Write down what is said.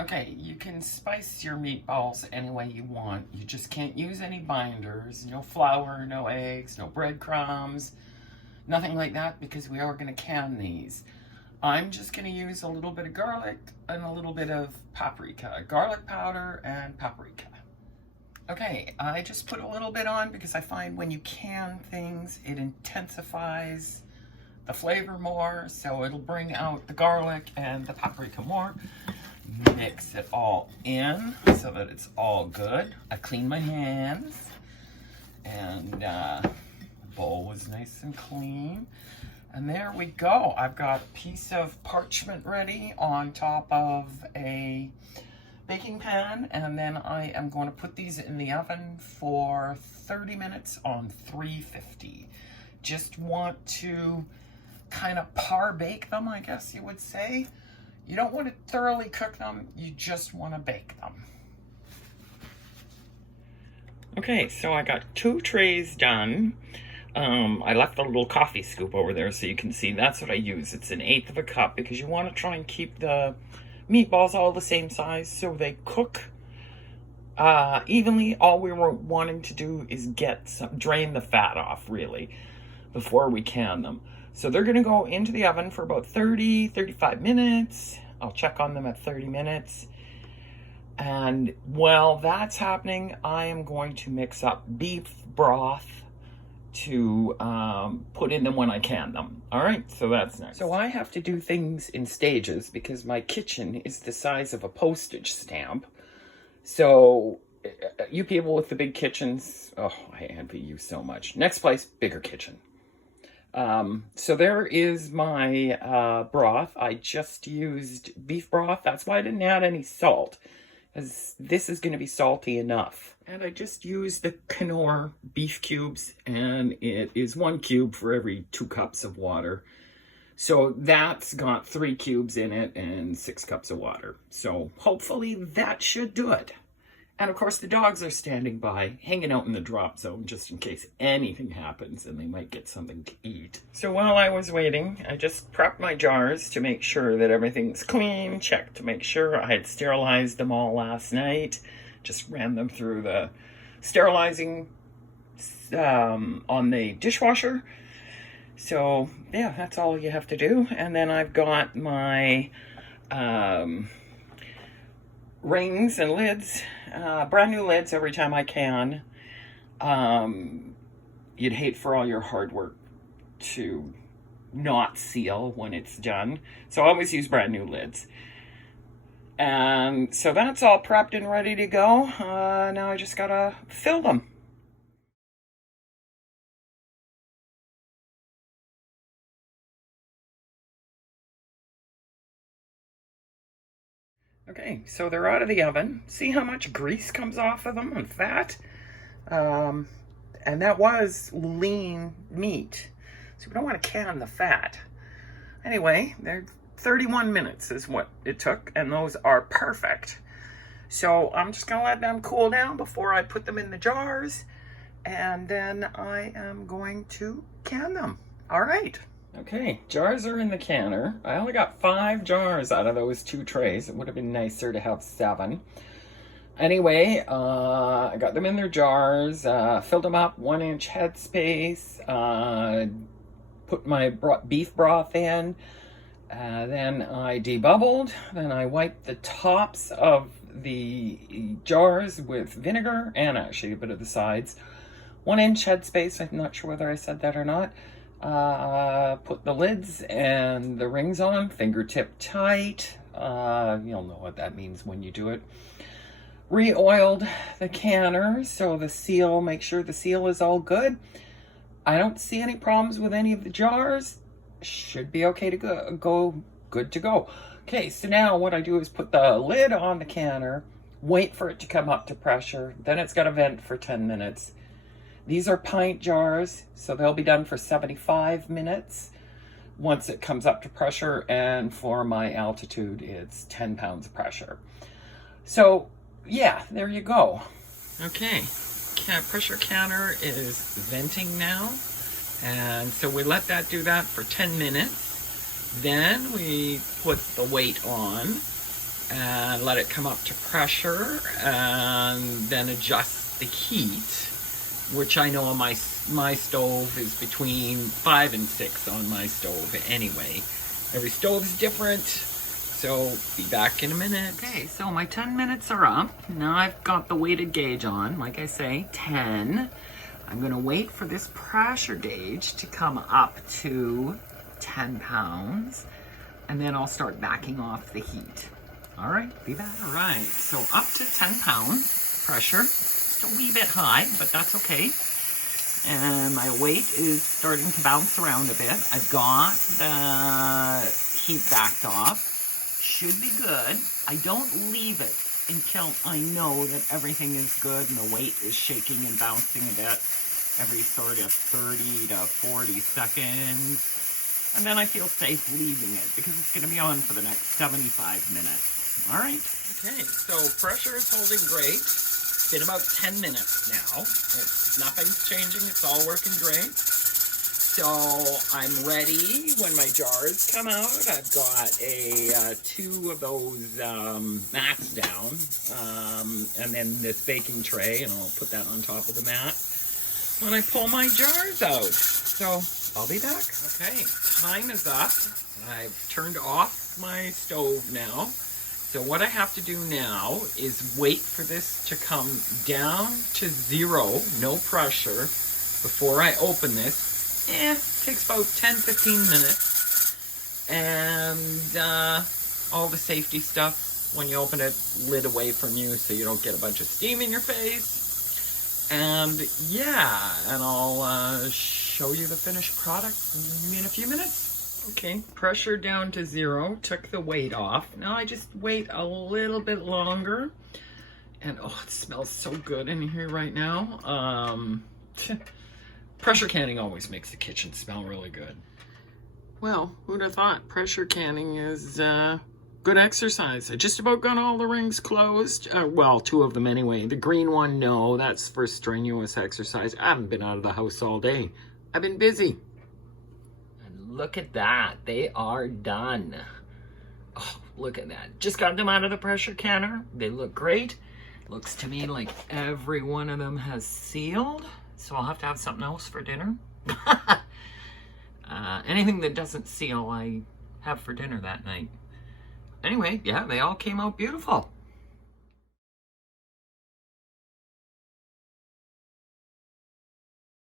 Okay, you can spice your meatballs any way you want. You just can't use any binders, no flour, no eggs, no breadcrumbs, nothing like that, because we are going to can these. I'm just going to use a little bit of garlic and a little bit of paprika, garlic powder and paprika. Okay, I just put a little bit on because I find when you can things, it intensifies the flavor more, so it'll bring out the garlic and the paprika more. Mix it all in so that it's all good. I clean my hands, and the bowl was nice and clean. And there we go. I've got a piece of parchment ready on top of a baking pan, and then I am going to put these in the oven for 30 minutes on 350. Just want to kind of par bake them, I guess you would say. You don't want to thoroughly cook them, you just want to bake them. Okay, so I got 2 trays done. I left a little coffee scoop over there so you can see that's what I use. It's 1/8 of a cup because you want to try and keep the meatballs all the same size so they cook evenly. All we were wanting to do is drain the fat off, really, before we can them. So they're going to go into the oven for about 35 minutes. I'll check on them at 30 minutes. And while that's happening, I am going to mix up beef broth to put in them when I can them. All right, so that's next. So I have to do things in stages because my kitchen is the size of a postage stamp. So you people with the big kitchens, oh, I envy you so much. Next place, bigger kitchen. So there is my broth. I just used beef broth. That's why I didn't add any salt, as this is going to be salty enough. And I just used the Knorr beef cubes, and it is 1 cube for every 2 cups of water. So that's got 3 cubes in it and 6 cups of water. So hopefully that should do it. And of course the dogs are standing by, hanging out in the drop zone just in case anything happens and they might get something to eat. So while I was waiting, I just prepped my jars to make sure that everything's clean, checked to make sure I had sterilized them all last night. Just ran them through the sterilizing on the dishwasher. So yeah, that's all you have to do. And then I've got my rings and lids, brand new lids every time I can. You'd hate for all your hard work to not seal when it's done. So I always use brand new lids. And so that's all prepped and ready to go. Now I just gotta fill them. Okay, so they're out of the oven. See how much grease comes off of them and fat? And that was lean meat. So we don't want to can the fat. Anyway, they're 31 minutes is what it took, and those are perfect. So I'm just gonna let them cool down before I put them in the jars, and then I am going to can them. All right. Okay, jars are in the canner. I only got 5 jars out of those 2 trays. It would have been nicer to have 7. Anyway, I got them in their jars, filled them up 1-inch headspace, put my beef broth in, then I debubbled, then I wiped the tops of the jars with vinegar and actually a bit of the sides. 1-inch headspace, I'm not sure whether I said that or not. Put the lids and the rings on, fingertip tight. You'll know what that means when you do it. Re-oiled the canner, so the seal, make sure the seal is all good. I don't see any problems with any of the jars. Should be okay to good to go. Okay, so now what I do is put the lid on the canner, wait for it to come up to pressure, then it's got to vent for 10 minutes. These are pint jars, so they'll be done for 75 minutes once it comes up to pressure, and for my altitude, it's 10 pounds of pressure. So, yeah, there you go. Okay, pressure canner is venting now, and so we let that do that for 10 minutes. Then we put the weight on, and let it come up to pressure, and then adjust the heat, which I know on my stove is between 5 and 6 on my stove anyway. Every stove's different, so be back in a minute. Okay, so my 10 minutes are up. Now I've got the weighted gauge on, like I say, 10. I'm gonna wait for this pressure gauge to come up to 10 pounds, and then I'll start backing off the heat. All right, be back. All right, so up to 10 pounds pressure. Just a wee bit high, but that's okay. And my weight is starting to bounce around a bit. I've got the heat backed off. Should be good. I don't leave it until I know that everything is good and the weight is shaking and bouncing a bit every sort of 30 to 40 seconds. And then I feel safe leaving it because it's going to be on for the next 75 minutes. All right. Okay, so pressure is holding great. It's been about 10 minutes now. Nothing's changing. It's all working great. So I'm ready when my jars come out. I've got a 2 of those mats down, and then this baking tray, and I'll put that on top of the mat when I pull my jars out. So I'll be back. Okay, time is up. I've turned off my stove now. So what I have to do now is wait for this to come down to 0, no pressure, before I open this. It takes about 10-15 minutes. And all the safety stuff, when you open it, lid away from you so you don't get a bunch of steam in your face. And yeah, and I'll show you the finished product in a few minutes. Okay, pressure down to 0, took the weight off. Now I just wait a little bit longer. And oh, it smells so good in here right now. Pressure canning always makes the kitchen smell really good. Well, who'd have thought pressure canning is good exercise. I just about got all the rings closed. Well, 2 of them anyway. The green one, no, that's for strenuous exercise. I haven't been out of the house all day. I've been busy. And look at that. They are done. Oh, look at that. Just got them out of the pressure canner. They look great. Looks to me like every one of them has sealed. So I'll have to have something else for dinner. Anything that doesn't seal, I have for dinner that night. Anyway, yeah, they all came out beautiful.